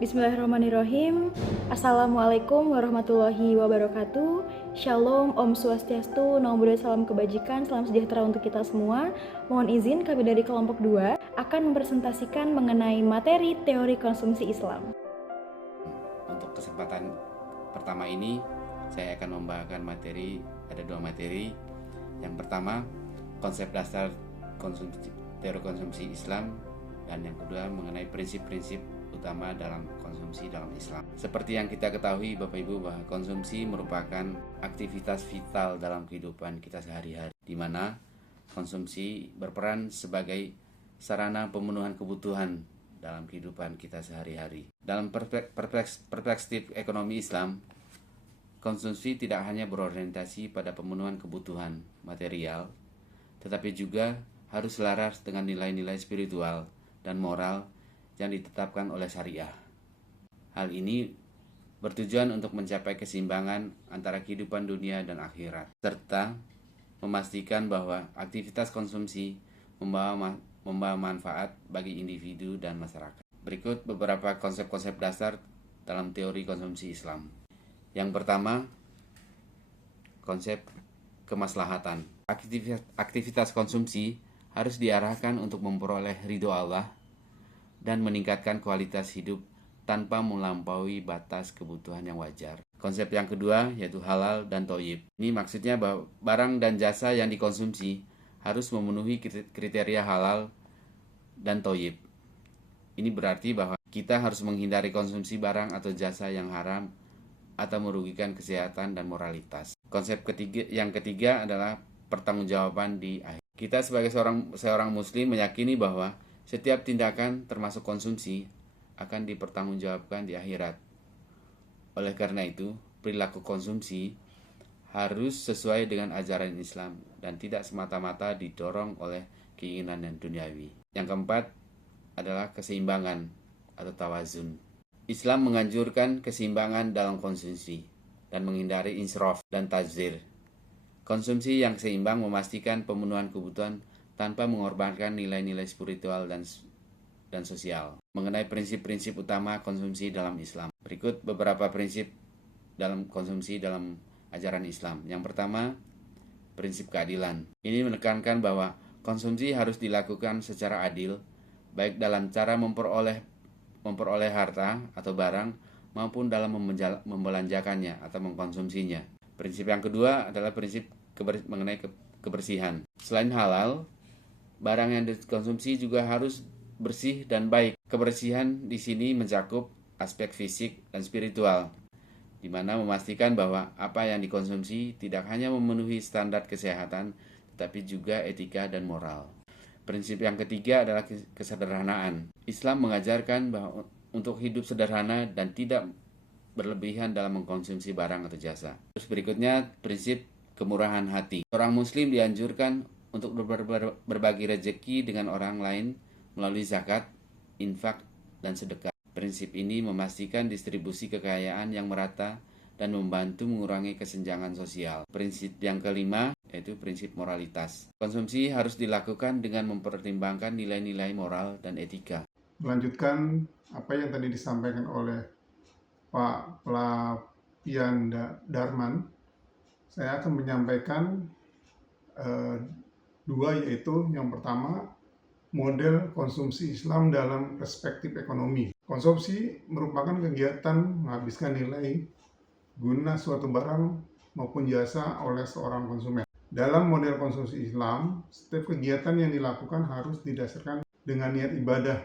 Bismillahirrahmanirrahim. Assalamualaikum warahmatullahi wabarakatuh. Shalom, Om Swastiastu, Namo Buddhaya, salam kebajikan, salam sejahtera untuk kita semua. Mohon izin kami dari kelompok 2 akan mempresentasikan mengenai materi teori konsumsi Islam. Untuk kesempatan pertama ini, saya akan membawakan ada dua materi. Yang pertama, konsep dasar teori konsumsi Islam, dan yang kedua mengenai prinsip-prinsip utama dalam konsumsi dalam Islam. Seperti yang kita ketahui Bapak Ibu, bahwa konsumsi merupakan aktivitas vital dalam kehidupan kita sehari-hari, di mana konsumsi berperan sebagai sarana pemenuhan kebutuhan dalam kehidupan kita sehari-hari. Dalam perspektif ekonomi Islam, konsumsi tidak hanya berorientasi pada pemenuhan kebutuhan material, tetapi juga harus selaras dengan nilai-nilai spiritual dan moral yang ditetapkan oleh syariah. Hal ini bertujuan untuk mencapai keseimbangan antara kehidupan dunia dan akhirat, serta memastikan bahwa aktivitas konsumsi membawa manfaat bagi individu dan masyarakat. Berikut beberapa konsep-konsep dasar dalam teori konsumsi Islam. Yang pertama, konsep kemaslahatan. Aktivitas konsumsi harus diarahkan untuk memperoleh ridho Allah dan meningkatkan kualitas hidup tanpa melampaui batas kebutuhan yang wajar. Konsep yang kedua yaitu halal dan thayyib. Ini maksudnya bahwa barang dan jasa yang dikonsumsi harus memenuhi kriteria halal dan thayyib. Ini berarti bahwa kita harus menghindari konsumsi barang atau jasa yang haram atau merugikan kesehatan dan moralitas. Konsep yang ketiga adalah pertanggungjawaban di akhir. Kita sebagai seorang muslim meyakini bahwa setiap tindakan termasuk konsumsi akan dipertanggungjawabkan di akhirat. Oleh karena itu, perilaku konsumsi harus sesuai dengan ajaran Islam dan tidak semata-mata didorong oleh keinginan yang duniawi. Yang keempat adalah keseimbangan atau tawazun. Islam menganjurkan keseimbangan dalam konsumsi dan menghindari israf dan tabdzir. Konsumsi yang seimbang memastikan pemenuhan kebutuhan tanpa mengorbankan nilai-nilai spiritual dan sosial. Mengenai prinsip-prinsip utama konsumsi dalam Islam. Berikut beberapa prinsip dalam konsumsi dalam ajaran Islam. Yang pertama, prinsip keadilan. Ini menekankan bahwa konsumsi harus dilakukan secara adil, baik dalam cara memperoleh harta atau barang maupun dalam membelanjakannya atau mengkonsumsinya. Prinsip yang kedua adalah prinsip mengenai kebersihan. Selain halal, barang yang dikonsumsi juga harus bersih dan baik. Kebersihan di sini mencakup aspek fisik dan spiritual, di mana memastikan bahwa apa yang dikonsumsi tidak hanya memenuhi standar kesehatan, tetapi juga etika dan moral. Prinsip yang ketiga adalah kesederhanaan. Islam mengajarkan bahwa untuk hidup sederhana dan tidak berlebihan dalam mengkonsumsi barang atau jasa. Terus berikutnya, prinsip kemurahan hati. Orang muslim dianjurkan untuk berbagi rezeki dengan orang lain melalui zakat, infak, dan sedekah. Prinsip ini memastikan distribusi kekayaan yang merata dan membantu mengurangi kesenjangan sosial. Prinsip yang kelima yaitu prinsip moralitas. Konsumsi harus dilakukan dengan mempertimbangkan nilai-nilai moral dan etika. Melanjutkan apa yang tadi disampaikan oleh Pak Pelapian Darman, saya akan menyampaikan dua, yaitu yang pertama, model konsumsi Islam dalam perspektif ekonomi. Konsumsi merupakan kegiatan menghabiskan nilai guna suatu barang maupun jasa oleh seorang konsumen. Dalam model konsumsi Islam, setiap kegiatan yang dilakukan harus didasarkan dengan niat ibadah,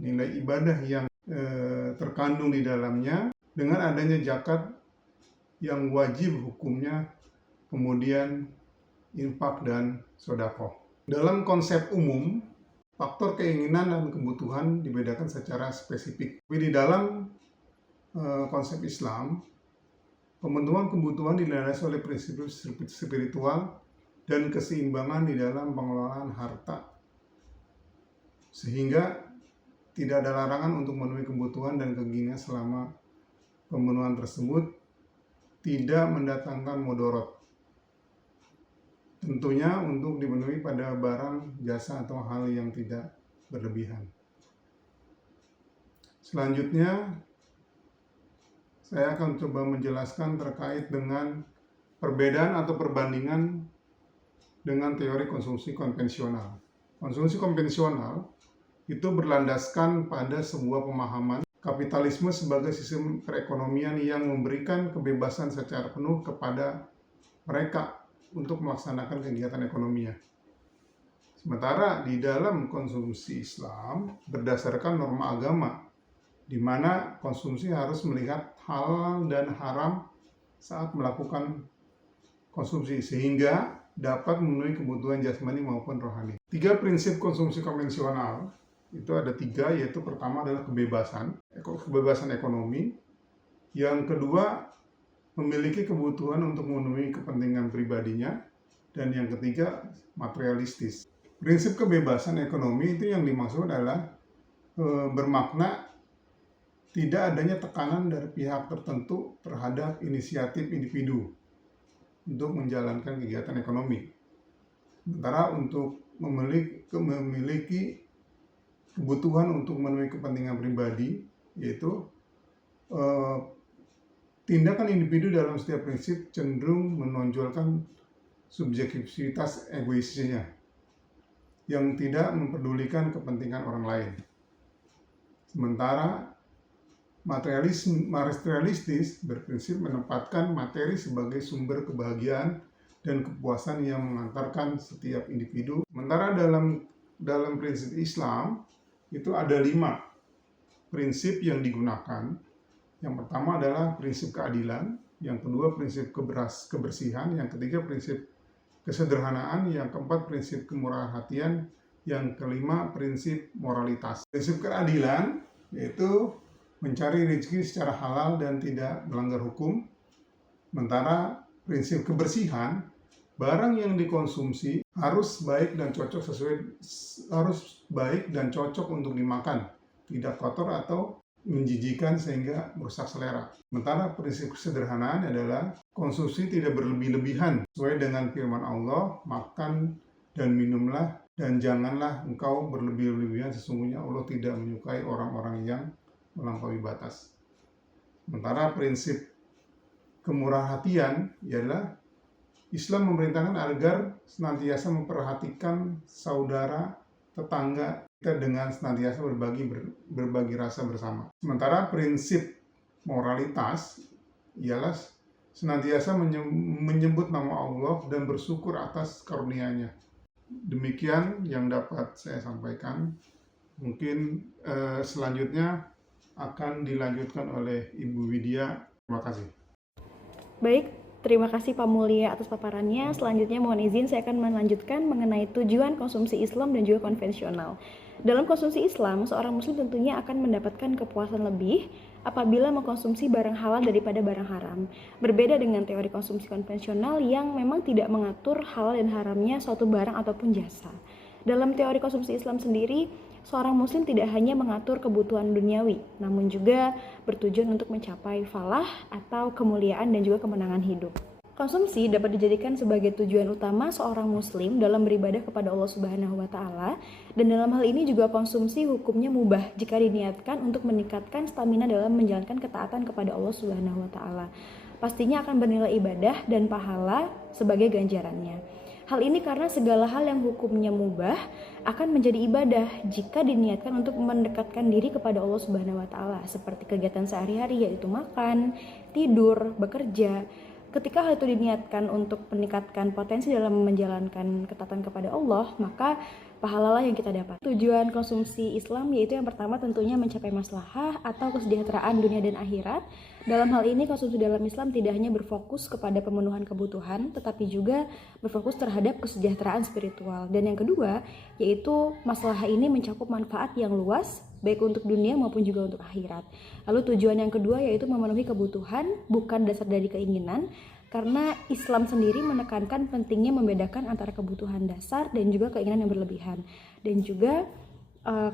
nilai ibadah yang terkandung di dalamnya, dengan adanya zakat yang wajib hukumnya, kemudian infak dan sedekah. Dalam konsep umum, faktor keinginan dan kebutuhan dibedakan secara spesifik. Tapi di dalam konsep Islam, pemenuhan kebutuhan dilandasi oleh prinsip spiritual dan keseimbangan di dalam pengelolaan harta, sehingga tidak ada larangan untuk memenuhi kebutuhan dan keinginan selama pemenuhan tersebut tidak mendatangkan mudorot. Tentunya untuk dipenuhi pada barang, jasa, atau hal yang tidak berlebihan. Selanjutnya, saya akan coba menjelaskan terkait dengan perbedaan atau perbandingan dengan teori konsumsi konvensional. Konsumsi konvensional itu berlandaskan pada sebuah pemahaman kapitalisme sebagai sistem perekonomian yang memberikan kebebasan secara penuh kepada mereka untuk melaksanakan kegiatan ekonominya. Sementara di dalam konsumsi Islam berdasarkan norma agama, di mana konsumsi harus melihat halal dan haram saat melakukan konsumsi sehingga dapat memenuhi kebutuhan jasmani maupun rohani. 3 prinsip konsumsi konvensional itu ada 3, yaitu pertama adalah kebebasan ekonomi, yang kedua memiliki kebutuhan untuk memenuhi kepentingan pribadinya, dan yang ketiga materialistis. Prinsip kebebasan ekonomi itu yang dimaksud adalah bermakna tidak adanya tekanan dari pihak tertentu terhadap inisiatif individu untuk menjalankan kegiatan ekonomi. Sementara untuk memiliki kebutuhan untuk memenuhi kepentingan pribadi, yaitu tindakan individu dalam setiap prinsip cenderung menonjolkan subjektivitas egoisnya yang tidak mempedulikan kepentingan orang lain. Sementara materialistis berprinsip menempatkan materi sebagai sumber kebahagiaan dan kepuasan yang mengantarkan setiap individu. Sementara dalam prinsip Islam itu ada 5 prinsip yang digunakan. Yang pertama adalah prinsip keadilan, yang kedua prinsip kebersihan, yang ketiga prinsip kesederhanaan, yang keempat prinsip kemurahan hatian, yang kelima prinsip moralitas. Prinsip keadilan yaitu mencari rezeki secara halal dan tidak melanggar hukum. Sementara prinsip kebersihan, barang yang dikonsumsi harus baik dan cocok untuk dimakan, tidak kotor atau menjijikan sehingga merusak selera. Sementara prinsip kesederhanaan adalah konsumsi tidak berlebih-lebihan, sesuai dengan firman Allah, makan dan minumlah dan janganlah engkau berlebih-lebihan, sesungguhnya Allah tidak menyukai orang-orang yang melampaui batas. Sementara prinsip kemurahan hatian ialah Islam memerintahkan agar senantiasa memperhatikan saudara, tetangga kita dengan senantiasa berbagi rasa bersama. Sementara prinsip moralitas ialah senantiasa menyebut nama Allah dan bersyukur atas karunia-Nya. Demikian yang dapat saya sampaikan. Mungkin selanjutnya akan dilanjutkan oleh Ibu Widya. Terima kasih. Baik, terima kasih Pak Mulia atas paparannya. Selanjutnya mohon izin saya akan melanjutkan mengenai tujuan konsumsi Islam dan juga konvensional. Dalam konsumsi Islam, seorang muslim tentunya akan mendapatkan kepuasan lebih apabila mengkonsumsi barang halal daripada barang haram. Berbeda dengan teori konsumsi konvensional yang memang tidak mengatur halal dan haramnya suatu barang ataupun jasa. Dalam teori konsumsi Islam sendiri, seorang muslim tidak hanya mengatur kebutuhan duniawi, namun juga bertujuan untuk mencapai falah atau kemuliaan dan juga kemenangan hidup. Konsumsi dapat dijadikan sebagai tujuan utama seorang muslim dalam beribadah kepada Allah Subhanahu wa taala, dan dalam hal ini juga konsumsi hukumnya mubah jika diniatkan untuk meningkatkan stamina dalam menjalankan ketaatan kepada Allah Subhanahu wa taala. Pastinya akan bernilai ibadah dan pahala sebagai ganjarannya. Hal ini karena segala hal yang hukumnya mubah akan menjadi ibadah jika diniatkan untuk mendekatkan diri kepada Allah Subhanahu wa taala, seperti kegiatan sehari-hari yaitu makan, tidur, bekerja. Ketika hal itu diniatkan untuk meningkatkan potensi dalam menjalankan ketaatan kepada Allah, maka pahalalah yang kita dapat. Tujuan konsumsi Islam yaitu yang pertama tentunya mencapai maslahah atau kesejahteraan dunia dan akhirat. Dalam hal ini konsumsi dalam Islam tidak hanya berfokus kepada pemenuhan kebutuhan, tetapi juga berfokus terhadap kesejahteraan spiritual. Dan yang kedua yaitu maslahah ini mencakup manfaat yang luas baik untuk dunia maupun juga untuk akhirat. Lalu tujuan yang kedua yaitu memenuhi kebutuhan bukan dasar dari keinginan, karena Islam sendiri menekankan pentingnya membedakan antara kebutuhan dasar dan juga keinginan yang berlebihan. Dan juga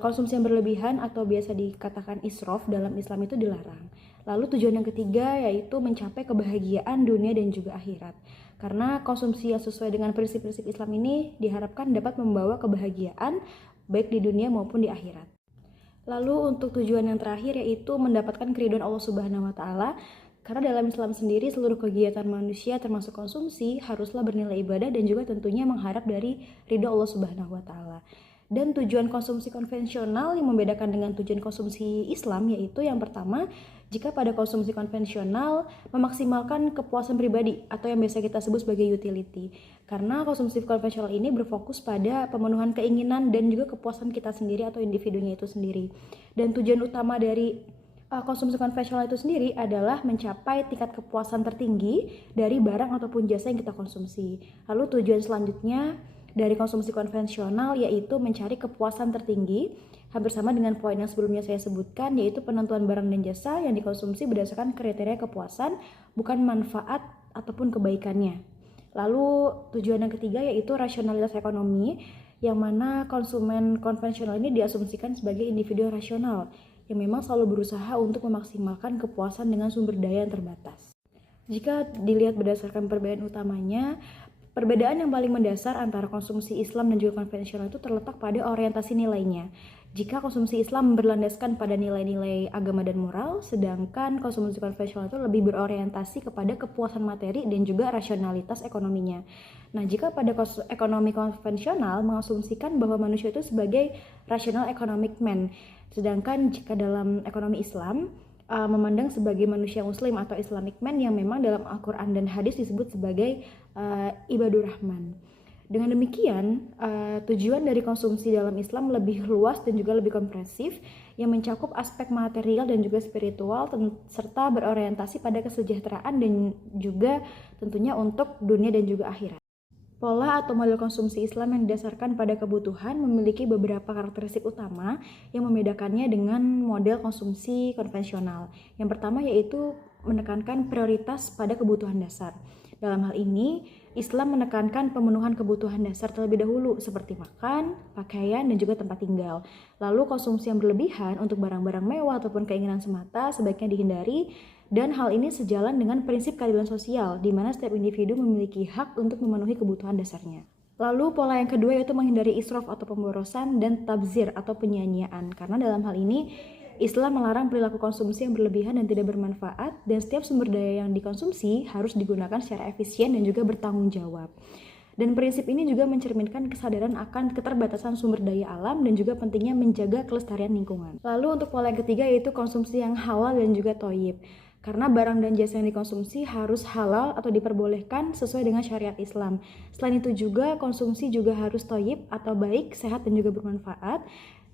konsumsi yang berlebihan atau biasa dikatakan israf dalam Islam itu dilarang. Lalu tujuan yang ketiga yaitu mencapai kebahagiaan dunia dan juga akhirat. Karena konsumsi yang sesuai dengan prinsip-prinsip Islam ini diharapkan dapat membawa kebahagiaan baik di dunia maupun di akhirat. Lalu untuk tujuan yang terakhir yaitu mendapatkan keridhaan Allah Subhanahu wa taala. Karena dalam Islam sendiri seluruh kegiatan manusia termasuk konsumsi haruslah bernilai ibadah dan juga tentunya mengharap dari ridho Allah Subhanahu wa taala. Dan tujuan konsumsi konvensional yang membedakan dengan tujuan konsumsi Islam yaitu yang pertama, jika pada konsumsi konvensional memaksimalkan kepuasan pribadi atau yang biasa kita sebut sebagai utility. Karena konsumsi konvensional ini berfokus pada pemenuhan keinginan dan juga kepuasan kita sendiri atau individunya itu sendiri. Dan tujuan utama dari konsumsi konvensional itu sendiri adalah mencapai tingkat kepuasan tertinggi dari barang ataupun jasa yang kita konsumsi. Lalu tujuan selanjutnya dari konsumsi konvensional yaitu mencari kepuasan tertinggi, hampir sama dengan poin yang sebelumnya saya sebutkan, yaitu penentuan barang dan jasa yang dikonsumsi berdasarkan kriteria kepuasan, bukan manfaat ataupun kebaikannya. Lalu tujuan yang ketiga yaitu rasionalitas ekonomi, yang mana konsumen konvensional ini diasumsikan sebagai individu rasional yang memang selalu berusaha untuk memaksimalkan kepuasan dengan sumber daya yang terbatas. Jika dilihat berdasarkan perbedaan utamanya, perbedaan yang paling mendasar antara konsumsi Islam dan juga konvensional itu terletak pada orientasi nilainya. Jika konsumsi Islam berlandaskan pada nilai-nilai agama dan moral, sedangkan konsumsi konvensional itu lebih berorientasi kepada kepuasan materi dan juga rasionalitas ekonominya. Nah, jika pada ekonomi konvensional mengasumsikan bahwa manusia itu sebagai rational economic man, sedangkan jika dalam ekonomi Islam memandang sebagai manusia muslim atau Islamic man yang memang dalam Al-Quran dan hadis disebut sebagai ibadur rahman. Dengan demikian, tujuan dari konsumsi dalam Islam lebih luas dan juga lebih komprehensif yang mencakup aspek material dan juga spiritual serta berorientasi pada kesejahteraan dan juga tentunya untuk dunia dan juga akhirat. Pola atau model konsumsi Islam yang didasarkan pada kebutuhan memiliki beberapa karakteristik utama yang membedakannya dengan model konsumsi konvensional. Yang pertama yaitu menekankan prioritas pada kebutuhan dasar. Dalam hal ini, Islam menekankan pemenuhan kebutuhan dasar terlebih dahulu seperti makan, pakaian, dan juga tempat tinggal. Lalu konsumsi yang berlebihan untuk barang-barang mewah ataupun keinginan semata sebaiknya dihindari. Dan hal ini sejalan dengan prinsip keadilan sosial, di mana setiap individu memiliki hak untuk memenuhi kebutuhan dasarnya. Lalu pola yang kedua yaitu menghindari israf atau pemborosan dan tabzir atau penyia-nyiaan. Karena dalam hal ini, Islam melarang perilaku konsumsi yang berlebihan dan tidak bermanfaat, dan setiap sumber daya yang dikonsumsi harus digunakan secara efisien dan juga bertanggung jawab. Dan prinsip ini juga mencerminkan kesadaran akan keterbatasan sumber daya alam dan juga pentingnya menjaga kelestarian lingkungan. Lalu untuk pola yang ketiga yaitu konsumsi yang halal dan juga thayyib. Karena barang dan jasa yang dikonsumsi harus halal atau diperbolehkan sesuai dengan syariat Islam. Selain itu juga konsumsi juga harus thayyib atau baik, sehat dan juga bermanfaat.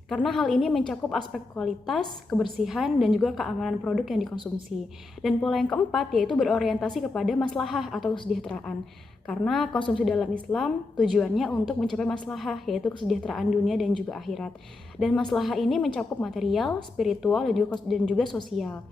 Karena hal ini mencakup aspek kualitas, kebersihan, dan juga keamanan produk yang dikonsumsi. Dan pola yang keempat yaitu berorientasi kepada maslahah atau kesejahteraan. Karena konsumsi dalam Islam tujuannya untuk mencapai maslahah, yaitu kesejahteraan dunia dan juga akhirat. Dan maslahah ini mencakup material, spiritual, dan juga sosial.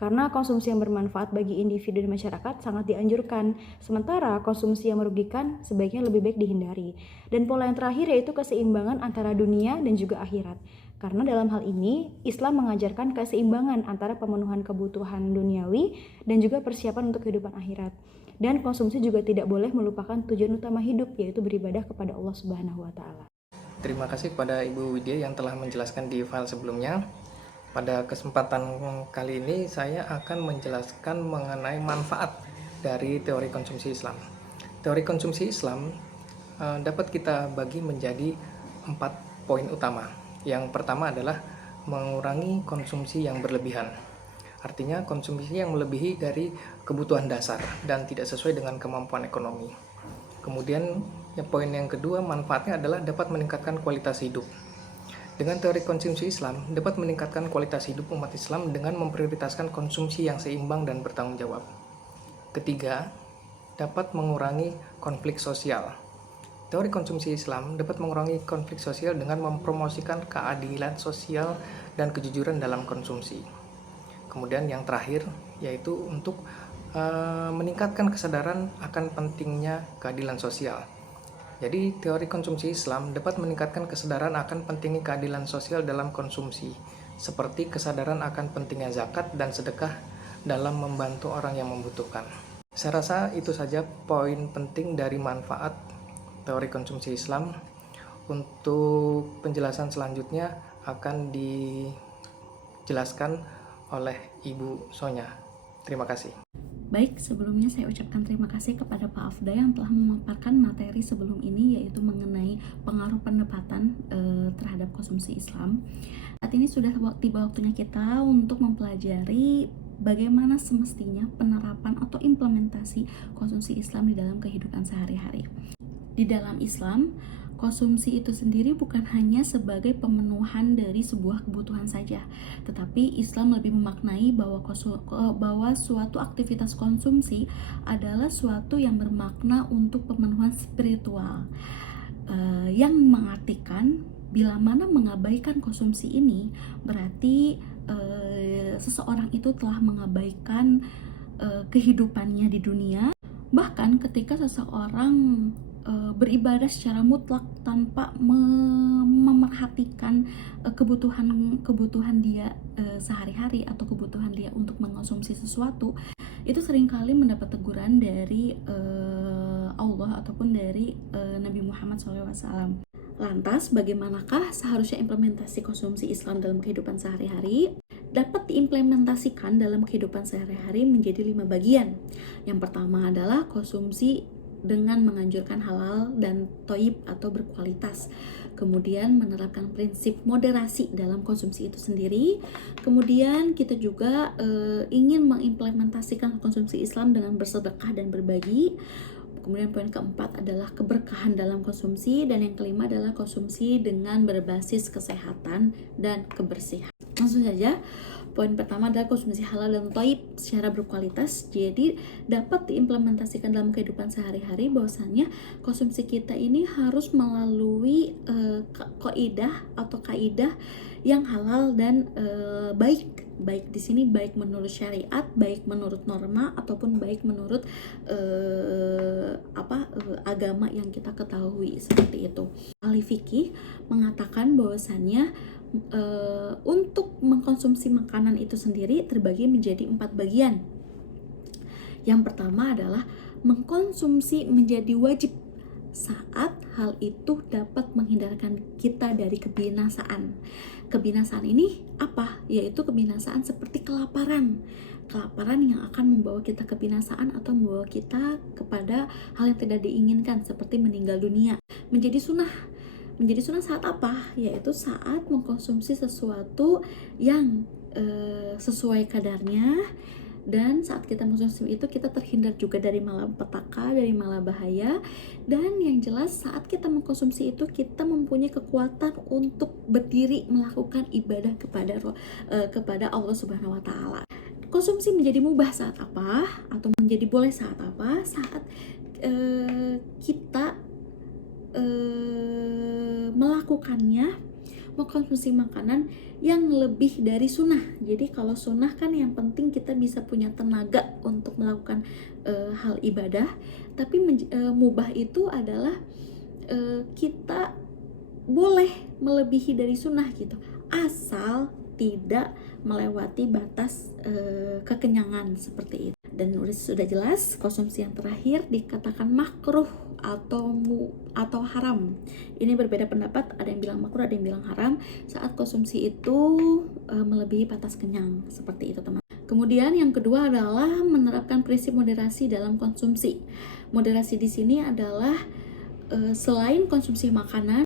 Karena konsumsi yang bermanfaat bagi individu dan masyarakat sangat dianjurkan, sementara konsumsi yang merugikan sebaiknya lebih baik dihindari. Dan pola yang terakhir yaitu keseimbangan antara dunia dan juga akhirat. Karena dalam hal ini, Islam mengajarkan keseimbangan antara pemenuhan kebutuhan duniawi dan juga persiapan untuk kehidupan akhirat. Dan konsumsi juga tidak boleh melupakan tujuan utama hidup, yaitu beribadah kepada Allah Subhanahu wa Ta'ala. Terima kasih kepada Ibu Widya yang telah menjelaskan di file sebelumnya. Pada kesempatan kali ini saya akan menjelaskan mengenai manfaat dari teori konsumsi Islam. Teori konsumsi Islam dapat kita bagi menjadi 4 poin utama. Yang pertama adalah mengurangi konsumsi yang berlebihan. Artinya konsumsi yang melebihi dari kebutuhan dasar dan tidak sesuai dengan kemampuan ekonomi. Kemudian poin yang kedua, manfaatnya adalah dapat meningkatkan kualitas hidup. Dengan teori konsumsi Islam dapat meningkatkan kualitas hidup umat Islam dengan memprioritaskan konsumsi yang seimbang dan bertanggung jawab. Ketiga, dapat mengurangi konflik sosial. Teori konsumsi Islam dapat mengurangi konflik sosial dengan mempromosikan keadilan sosial dan kejujuran dalam konsumsi. Kemudian yang terakhir yaitu untuk meningkatkan kesadaran akan pentingnya keadilan sosial. Jadi teori konsumsi Islam dapat meningkatkan kesadaran akan pentingnya keadilan sosial dalam konsumsi, seperti kesadaran akan pentingnya zakat dan sedekah dalam membantu orang yang membutuhkan. Saya rasa itu saja poin penting dari manfaat teori konsumsi Islam. Untuk penjelasan selanjutnya akan dijelaskan oleh Ibu Sonya. Terima kasih. Baik, sebelumnya saya ucapkan terima kasih kepada Pak Afda yang telah memaparkan materi sebelum ini, yaitu mengenai pengaruh pendapatan terhadap konsumsi Islam. Saat ini sudah tiba waktunya kita untuk mempelajari bagaimana semestinya penerapan atau implementasi konsumsi Islam di dalam kehidupan sehari-hari. Di dalam Islam, konsumsi itu sendiri bukan hanya sebagai pemenuhan dari sebuah kebutuhan saja, tetapi Islam lebih memaknai bahwa suatu aktivitas konsumsi adalah suatu yang bermakna untuk pemenuhan spiritual, yang mengartikan bila mana mengabaikan konsumsi ini berarti seseorang itu telah mengabaikan kehidupannya di dunia. Bahkan ketika seseorang beribadah secara mutlak tanpa memerhatikan kebutuhan dia sehari-hari atau kebutuhan dia untuk mengonsumsi sesuatu, itu seringkali mendapat teguran dari Allah ataupun dari Nabi Muhammad SAW. Lantas, bagaimanakah seharusnya implementasi konsumsi Islam dalam kehidupan sehari-hari? Dapat diimplementasikan dalam kehidupan sehari-hari menjadi 5 bagian. Yang pertama adalah konsumsi dengan menganjurkan halal dan thayyib atau berkualitas. Kemudian menerapkan prinsip moderasi dalam konsumsi itu sendiri. Kemudian kita juga ingin mengimplementasikan konsumsi Islam dengan bersedekah dan berbagi. Kemudian poin keempat adalah keberkahan dalam konsumsi, dan yang kelima adalah konsumsi dengan berbasis kesehatan dan kebersihan. Langsung saja, poin pertama adalah konsumsi halal dan thayyib secara berkualitas. Jadi dapat diimplementasikan dalam kehidupan sehari-hari bahwasannya konsumsi kita ini harus melalui kaidah yang halal dan baik di sini baik menurut syariat, baik menurut norma ataupun baik menurut agama yang kita ketahui, seperti itu. Ahli fikih mengatakan bahwasannya untuk mengkonsumsi makanan itu sendiri terbagi menjadi 4 bagian. Yang pertama adalah mengkonsumsi menjadi wajib saat hal itu dapat menghindarkan kita dari kebinasaan. Kebinasaan ini apa? Yaitu kebinasaan seperti kelaparan yang akan membawa kita kebinasaan atau membawa kita kepada hal yang tidak diinginkan seperti meninggal dunia. Menjadi sunnah saat apa? Yaitu saat mengkonsumsi sesuatu yang sesuai kadarnya, dan saat kita mengkonsumsi itu kita terhindar juga dari malapetaka, dari malabahaya, dan yang jelas saat kita mengkonsumsi itu kita mempunyai kekuatan untuk berdiri melakukan ibadah kepada Allah Subhanahu wa taala. Konsumsi menjadi mubah saat apa atau menjadi boleh saat apa? Saat kita melakukannya, mengkonsumsi makanan yang lebih dari sunnah. Jadi kalau sunnah kan yang penting kita bisa punya tenaga untuk melakukan hal ibadah, tapi mubah itu adalah kita boleh melebihi dari sunnah gitu, asal tidak melewati batas kekenyangan seperti itu. Dan sudah jelas konsumsi yang terakhir dikatakan makruh atau haram. Ini berbeda pendapat, ada yang bilang makruh, ada yang bilang haram saat konsumsi itu melebihi batas kenyang, seperti itu teman. Kemudian yang kedua adalah menerapkan prinsip moderasi dalam konsumsi. Moderasi di sini adalah selain konsumsi makanan,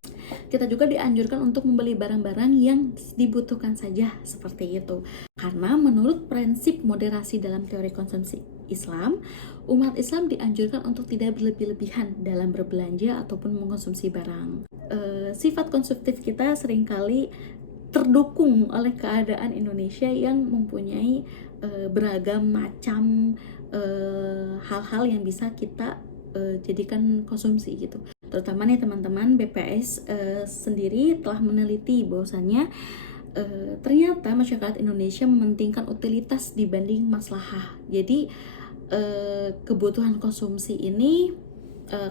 kita juga dianjurkan untuk membeli barang-barang yang dibutuhkan saja, seperti itu. Karena menurut prinsip moderasi dalam teori konsumsi Islam, umat Islam dianjurkan untuk tidak berlebih-lebihan dalam berbelanja ataupun mengkonsumsi barang. Sifat konsumtif kita seringkali terdukung oleh keadaan Indonesia yang mempunyai beragam macam hal-hal yang bisa kita jadikan konsumsi gitu. Terutama nih teman-teman, BPS sendiri telah meneliti bahwasannya ternyata masyarakat Indonesia mementingkan utilitas dibanding maslahah. Jadi kebutuhan konsumsi ini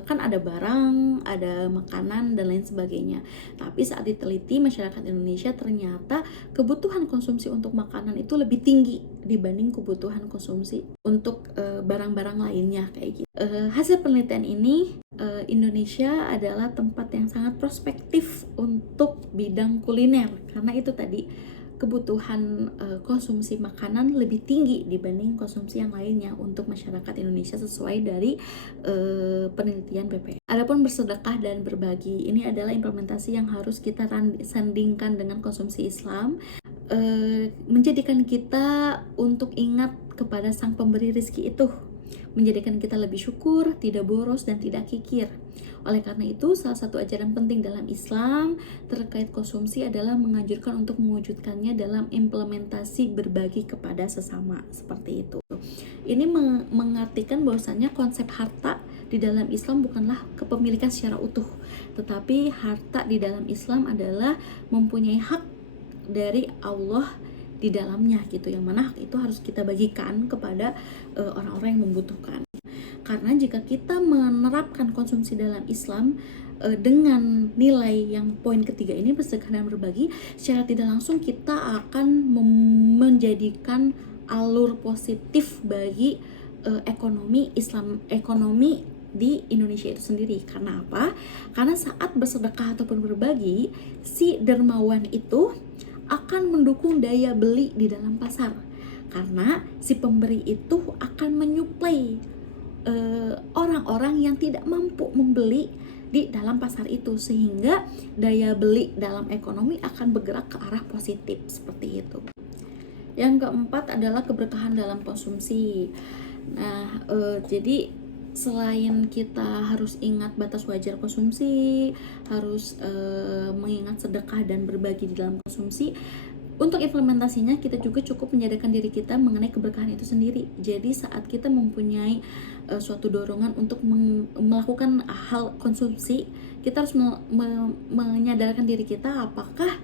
kan ada barang, ada makanan dan lain sebagainya. Tapi saat diteliti masyarakat Indonesia ternyata kebutuhan konsumsi untuk makanan itu lebih tinggi dibanding kebutuhan konsumsi untuk barang-barang lainnya kayak gitu. Hasil penelitian ini Indonesia adalah tempat yang sangat prospektif untuk bidang kuliner, karena itu tadi kebutuhan konsumsi makanan lebih tinggi dibanding konsumsi yang lainnya untuk masyarakat Indonesia sesuai dari penelitian BPS. Adapun bersedekah dan berbagi, ini adalah implementasi yang harus kita sandingkan dengan konsumsi Islam, menjadikan kita untuk ingat kepada sang pemberi rezeki itu, menjadikan kita lebih syukur, tidak boros, dan tidak kikir. Oleh karena itu, salah satu ajaran penting dalam Islam terkait konsumsi adalah menganjurkan untuk mewujudkannya dalam implementasi berbagi kepada sesama, seperti itu. Ini mengartikan bahwasannya konsep harta di dalam Islam bukanlah kepemilikan secara utuh, tetapi harta di dalam Islam adalah mempunyai hak dari Allah di dalamnya gitu, yang mana hak itu harus kita bagikan kepada orang-orang yang membutuhkan. Karena jika kita menerapkan konsumsi dalam Islam dengan nilai yang poin ketiga ini, bersedekah dan berbagi, secara tidak langsung kita akan menjadikan alur positif bagi ekonomi Islam, ekonomi di Indonesia itu sendiri. Karena apa? Karena saat bersedekah ataupun berbagi, si dermawan itu akan mendukung daya beli di dalam pasar, karena si pemberi itu akan menyuplai orang-orang yang tidak mampu membeli di dalam pasar itu, sehingga daya beli dalam ekonomi akan bergerak ke arah positif, seperti itu. Yang keempat adalah keberkahan dalam konsumsi. Nah, jadi selain kita harus ingat batas wajar konsumsi, harus mengingat sedekah dan berbagi di dalam konsumsi, untuk implementasinya kita juga cukup menyadarkan diri kita mengenai keberkahan itu sendiri. Jadi saat kita mempunyai suatu dorongan untuk melakukan hal konsumsi, kita harus menyadarkan diri kita apakah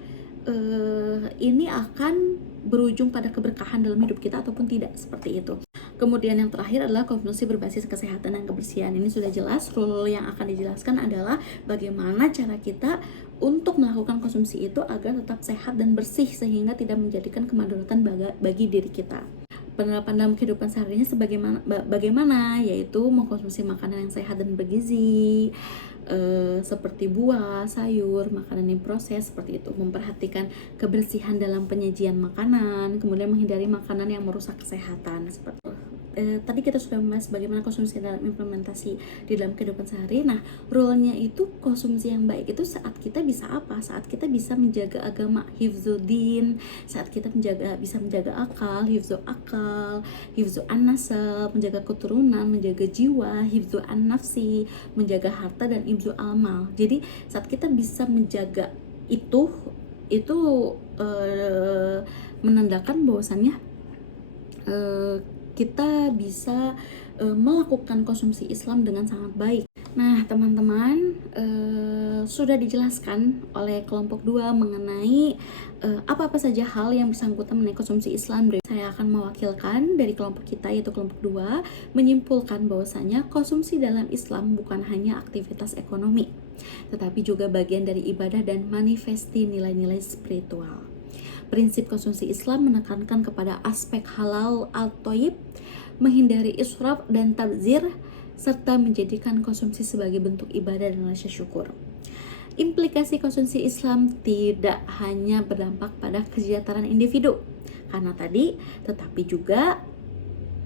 ini akan berujung pada keberkahan dalam hidup kita ataupun tidak, seperti itu. Kemudian yang terakhir adalah konsumsi berbasis kesehatan dan kebersihan. Ini sudah jelas, rule yang akan dijelaskan adalah bagaimana cara kita untuk melakukan konsumsi itu agar tetap sehat dan bersih, sehingga tidak menjadikan kemudaratan bagi diri kita. Penerapan dalam kehidupan sehari-harinya bagaimana, yaitu mengkonsumsi makanan yang sehat dan bergizi, seperti buah, sayur, makanan yang proses, seperti itu. Memperhatikan kebersihan dalam penyajian makanan, kemudian menghindari makanan yang merusak kesehatan, seperti itu. Tadi kita sudah membahas bagaimana konsumsi dalam implementasi di dalam kehidupan sehari. Nah, rule-nya itu konsumsi yang baik itu saat kita bisa apa? Saat kita bisa menjaga agama, hifzuddin, saat kita bisa menjaga akal, hifzu akal, hifzu an-nasab, menjaga keturunan, menjaga jiwa, hifzu an-nafsi, menjaga harta, dan hifzu amal. Jadi saat kita bisa menjaga itu menandakan bahwasannya kita bisa melakukan konsumsi Islam dengan sangat baik. Nah, teman-teman, sudah dijelaskan oleh kelompok 2 mengenai apa-apa saja hal yang bersangkutan mengenai konsumsi Islam. Saya akan mewakilkan dari kelompok kita, yaitu kelompok 2, menyimpulkan bahwasanya konsumsi dalam Islam bukan hanya aktivitas ekonomi, tetapi juga bagian dari ibadah dan manifesti nilai-nilai spiritual. Prinsip konsumsi Islam menekankan kepada aspek halal al-thayyib, menghindari israf dan tabzir, serta menjadikan konsumsi sebagai bentuk ibadah dan rasa syukur. Implikasi konsumsi Islam tidak hanya berdampak pada kesejahteraan individu, tetapi juga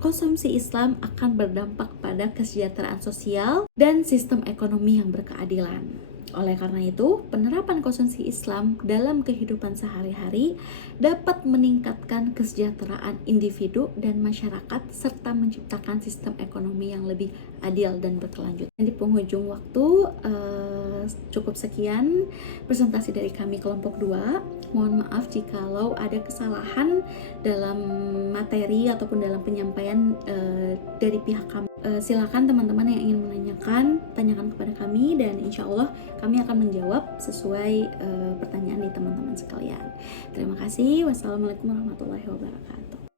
konsumsi Islam akan berdampak pada kesejahteraan sosial dan sistem ekonomi yang berkeadilan. Oleh karena itu, penerapan konsumsi Islam dalam kehidupan sehari-hari dapat meningkatkan kesejahteraan individu dan masyarakat, serta menciptakan sistem ekonomi yang lebih adil dan berkelanjutan. Di penghujung waktu, cukup sekian presentasi dari kami kelompok 2. Mohon maaf jikalau ada kesalahan dalam materi ataupun dalam penyampaian dari pihak kami. Silakan teman-teman yang ingin menanyakan, tanyakan kepada kami, dan insya Allah kami akan menjawab sesuai pertanyaan di teman-teman sekalian. Terima kasih. Wassalamualaikum warahmatullahi wabarakatuh.